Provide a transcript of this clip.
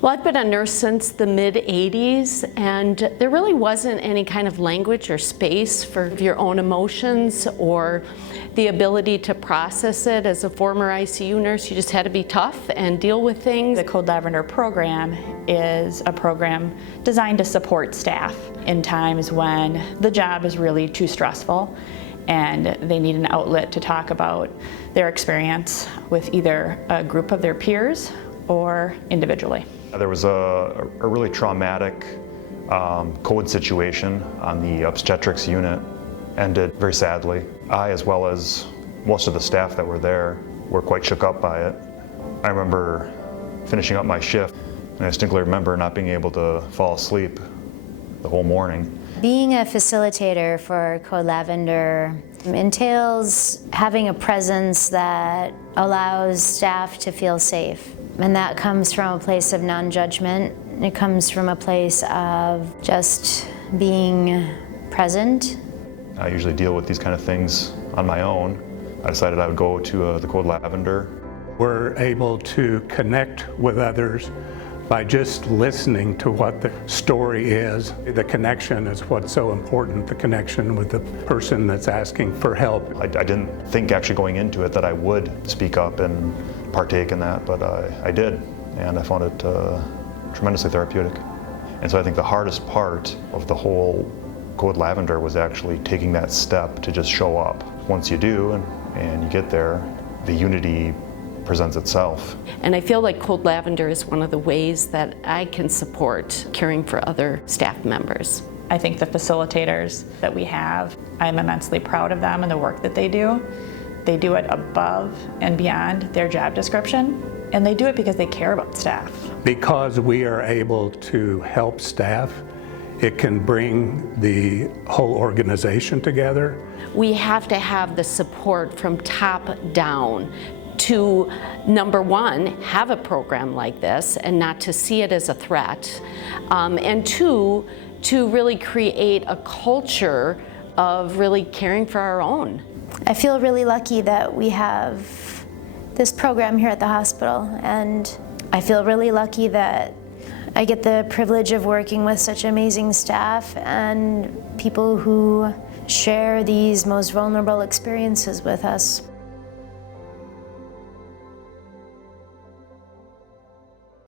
Well, I've been a nurse since the mid-'80s, and there really wasn't any kind of language or space for your own emotions or the ability to process it. As a former ICU nurse, you just had to be tough and deal with things. The Code Lavender program is a program designed to support staff in times when the job is really too stressful and they need an outlet to talk about their experience with either a group of their peers or individually. There was a really traumatic code situation on the obstetrics unit, ended very sadly. I, as well as most of the staff that were there, were quite shook up by it. I remember finishing up my shift, and I distinctly remember not being able to fall asleep the whole morning. Being a facilitator for Code Lavender entails having a presence that allows staff to feel safe. And that comes from a place of non-judgment. It comes from a place of just being present. I usually deal with these kind of things on my own. I decided I would go to the Code Lavender. We're able to connect with others by just listening to what the story is. The connection is what's so important, the connection with the person that's asking for help. I didn't think actually going into it that I would speak up and partake in that, but I did, and I found it tremendously therapeutic. And so I think the hardest part of the whole Code Lavender was actually taking that step to just show up. Once you do and you get there, the unity presents itself. And I feel like Code Lavender is one of the ways that I can support caring for other staff members. I think the facilitators that we have, I'm immensely proud of them and the work that they do. They do it above and beyond their job description, and they do it because they care about staff. Because we are able to help staff, it can bring the whole organization together. We have to have the support from top down to, number one, have a program like this and not to see it as a threat, and two, to really create a culture of really caring for our own. I feel really lucky that we have this program here at the hospital, and I feel really lucky that I get the privilege of working with such amazing staff and people who share these most vulnerable experiences with us.